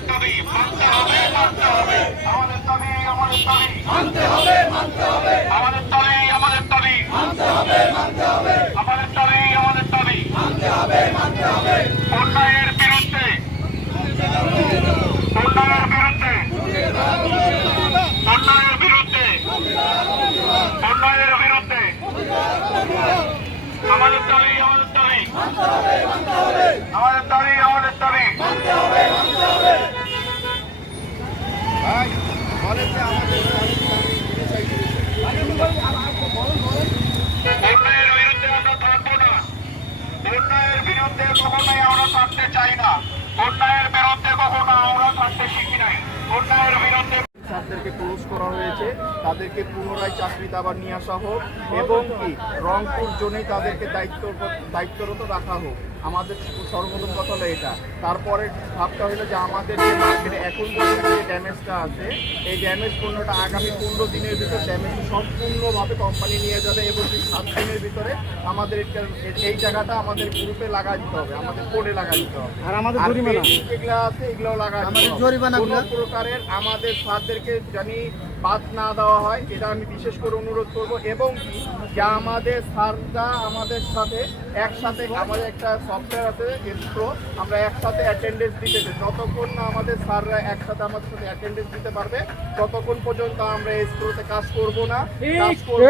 দাবি মানতে হবে মানতে হবে। আমাদের দাবি আমাদের দাবি। মানতে হবে মানতে হবে। আমাদের দাবি আমাদের দাবি। মানতে হবে মানতে হবে। আমাদের দাবি আমাদের দাবি। মানতে হবে মানতে হবে। অন্যায়ের বিরুদ্ধে। অন্যায়ের বিরুদ্ধে। অন্যায়ের বিরুদ্ধে। অন্যায়ের বিরুদ্ধে। আমাদের দাবি আমাদের দাবি। আমাদের দাবি আমাদের দাবি অন্যায়ের বিরুদ্ধে আমরা থাকব না। অন্যায়ের বিরুদ্ধে কখনোই আমরা থাকতে চাই না। অন্যায়ের বিরুদ্ধে কখনো আমরা থাকতে শিখি নাই। অন্যায়ের বিরুদ্ধে ছাত্রদেরকে ক্লোজ করা হয়েছে। তাদেরকে পুনরায় চাকরিতে আবার নিয়ে আসা হোক এবং কি রংপুর জোনে তাদেরকে দায়িত্ব দায়িত্বরত রাখা হোক। আমাদের সর্বপ্রথম কথা হলো এটা। তারপরে ভাবটা হলো যে আমাদের যে মার্কেটে এখন পর্যন্ত যে ড্যামেজটা আছে এই ড্যামেজ পণ্যটা আগামী পনেরো দিনের ভিতর ড্যামেজ সম্পূর্ণভাবে কোম্পানি নিয়ে যাবে এবং এই সাত দিনের ভিতরে আমাদের এই জায়গাটা আমাদের গ্রুপে লাগা দিতে হবে আমাদের কোডে লাগা দিতে হবে। আর আমাদের জরিমানা? যেগুলো আছে এগুলোও লাগা আমাদের। কোনো প্রকারের আমাদের স্যারদেরকে জানি বাদ না দেওয়া হয় এটা আমি বিশেষ করে অনুরোধ করব। এবং কি যে আমাদের স্যাররা আমাদের সাথে একসাথে আমাদের একটা সফটওয়্যার আছে এস্ট্রো আমরা একসাথে অ্যাটেন্ডেন্স দিতে চাই। যতক্ষণ না আমাদের স্যাররা একসাথে আমাদের সাথে অ্যাটেন্ডেন্স দিতে পারবে ততক্ষণ পর্যন্ত আমরা এসপ্রোতে কাজ করব না। কাজ করব